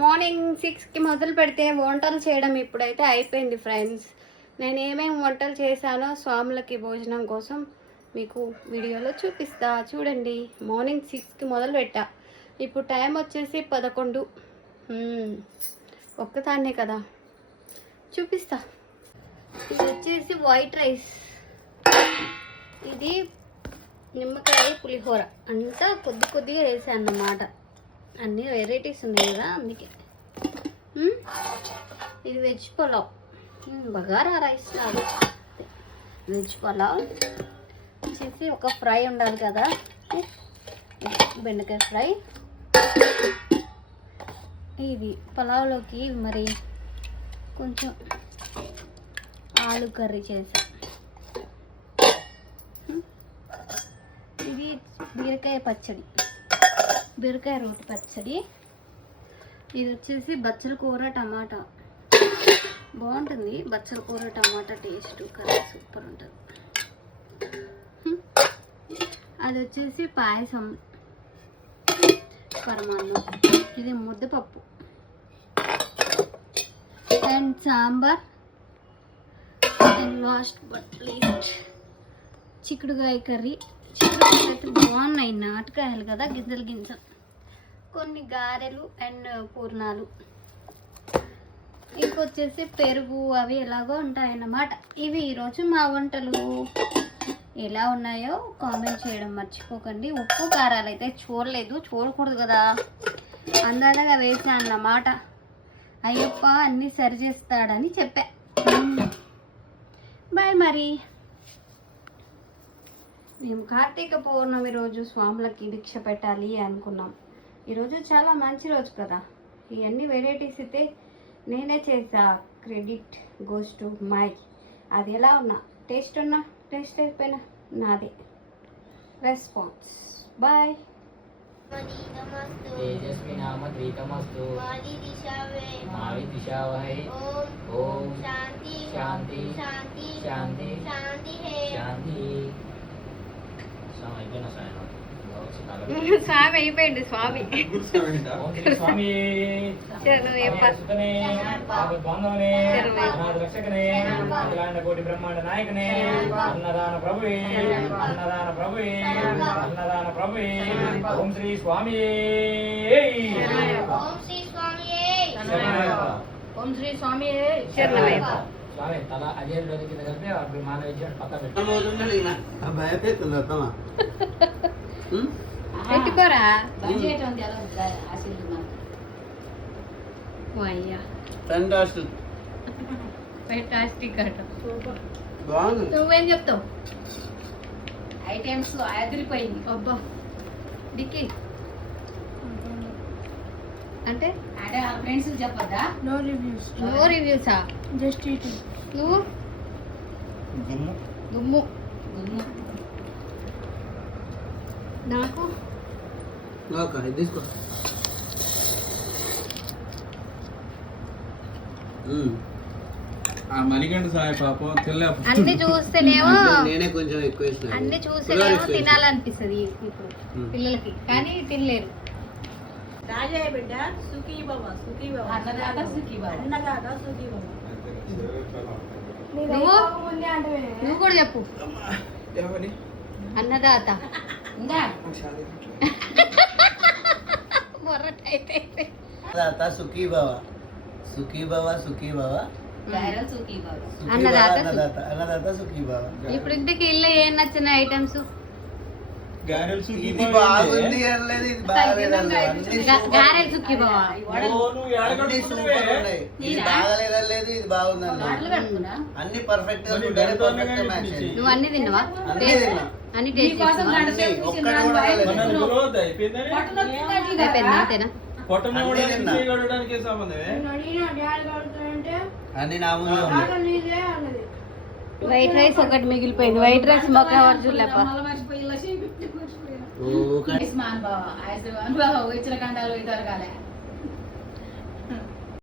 Morning 6కి మొదలు పెడితే వంటలు చేయడం ఇప్పుడైతే అయిపోయింది ఫ్రెండ్స్. నేను ఏమేమి వంటలు చేశానో స్వాములకి భోజనం కోసం మీకు వీడియోలో చూపిస్తా చూడండి. మార్నింగ్ 6కి మొదలు పెట్టా. ఇప్పుడు టైం వచ్చేసి 11. ఒక్కదాన్నే కదా, చూపిస్తా. ఇది వచ్చేసి వైట్ రైస్, ఇది నిమ్మకాయ పులిహోర, అంతా కొద్దిగా వేసాను అన్నమాట. అన్ని వెరైటీస్ ఉన్నాయి కదా అందుకే. ఇది వెజ్ పులావ్, బగారా రైస్ కాదు, వెజ్ పులావ్ వచ్చేసి ఒక ఫ్రై ఉండాలి కదా, బెండకాయ ఫ్రై. ఇది పులావ్లోకి మరి కొంచెం ఆలు కర్రీ చేసా. ఇది బీరకాయ పచ్చడి, బీరకాయ రోటి పచ్చడి. ఇది వచ్చేసి బచ్చల కూర టమాటా, బాగుంటుంది. బచ్చల కూర టమాటా టేస్ట్ కర్రీ సూపర్ ఉంటుంది. అది వచ్చేసి పాయసం, పరమాన్నం. ఇది ముద్దపప్పు and sambar. And last but least చిక్కుడుకాయ కర్రీ. చిక్కుడుకాయలు అయితే బాగున్నాయి, నాటుకాయలు కదా, గింజలు. కొన్ని గారెలు అండ్ పూర్ణాలు. ఇంకొచ్చేసి పెరుగు, అవి ఎలాగో ఉంటాయన్నమాట. ఇవి ఈరోజు మా వంటలు. ఎలా ఉన్నాయో కామెంట్ చేయడం మర్చిపోకండి. ఉప్పు కారాలు అయితే చూడకూడదు కదా, అందాజగా వేసా అన్నమాట. అయ్యప్ప అన్నీ సరి చేస్తాడని చెప్పా. బాయ్. మరి మేము కార్తీక పౌర్ణమి రోజు స్వాములకి భిక్ష పెట్టాలి అనుకున్నాం. ఈరోజు చాలా మంచి రోజు కదా. ఇవన్నీ వెరైటీస్ అయితే నేనే చేసా, క్రెడిట్ గోస్ టు మై. అది ఎలా ఉన్నా, టేస్ట్ అయిపోయినా నాదే రెస్పాన్స్. బాయ్. స్వామి అయిపోయింది. స్వామి కోటి బ్రహ్మాండ నాయకనే, అన్నదాన ప్రభువే, ఓం శ్రీ స్వామి, ఓం శ్రీ స్వామి. స్వామి తల అదే రోజు కింద కలిపి అప్పుడు మానవ పక్క పెట్టుకోరా. నువ్వేం చెప్తావు? ఐటమ్స్ అదిరిపోయింది. అబ్బా డిక్కీ అంటే ఫ్రెండ్స్ చెప్పద్దా? నో రివ్యూసా? Just eating. నువ్వు గుమ్ము. నాకు మణికంఠ సాయి పాపం అన్ని చూస్తేనేమో నేనే కొంచెం ఎక్కువ అన్ని చూస్తేనేమో తినాలనిపిస్తుంది ఇప్పుడు పిల్లలకి, కానీ తినలేరు. నువ్వు కూడా చెప్పు. అన్నదాత ఇప్పుడు ఇంటికి ఇల్లు ఏం నచ్చిన ఐటమ్స్? గారెలు సుఖీ బావా, అన్ని పర్ఫెక్ట్. నువ్వు అన్ని తిన్నావా? అన్ని టేస్ట్ అయిపోయింది అంతేనా? వైట్ రైస్ ఒకటి మిగిలిపోయింది. వైట్ రైస్ మొక్క చూడలేప. ఇచ్చిన కండాలు ఇతర కాలే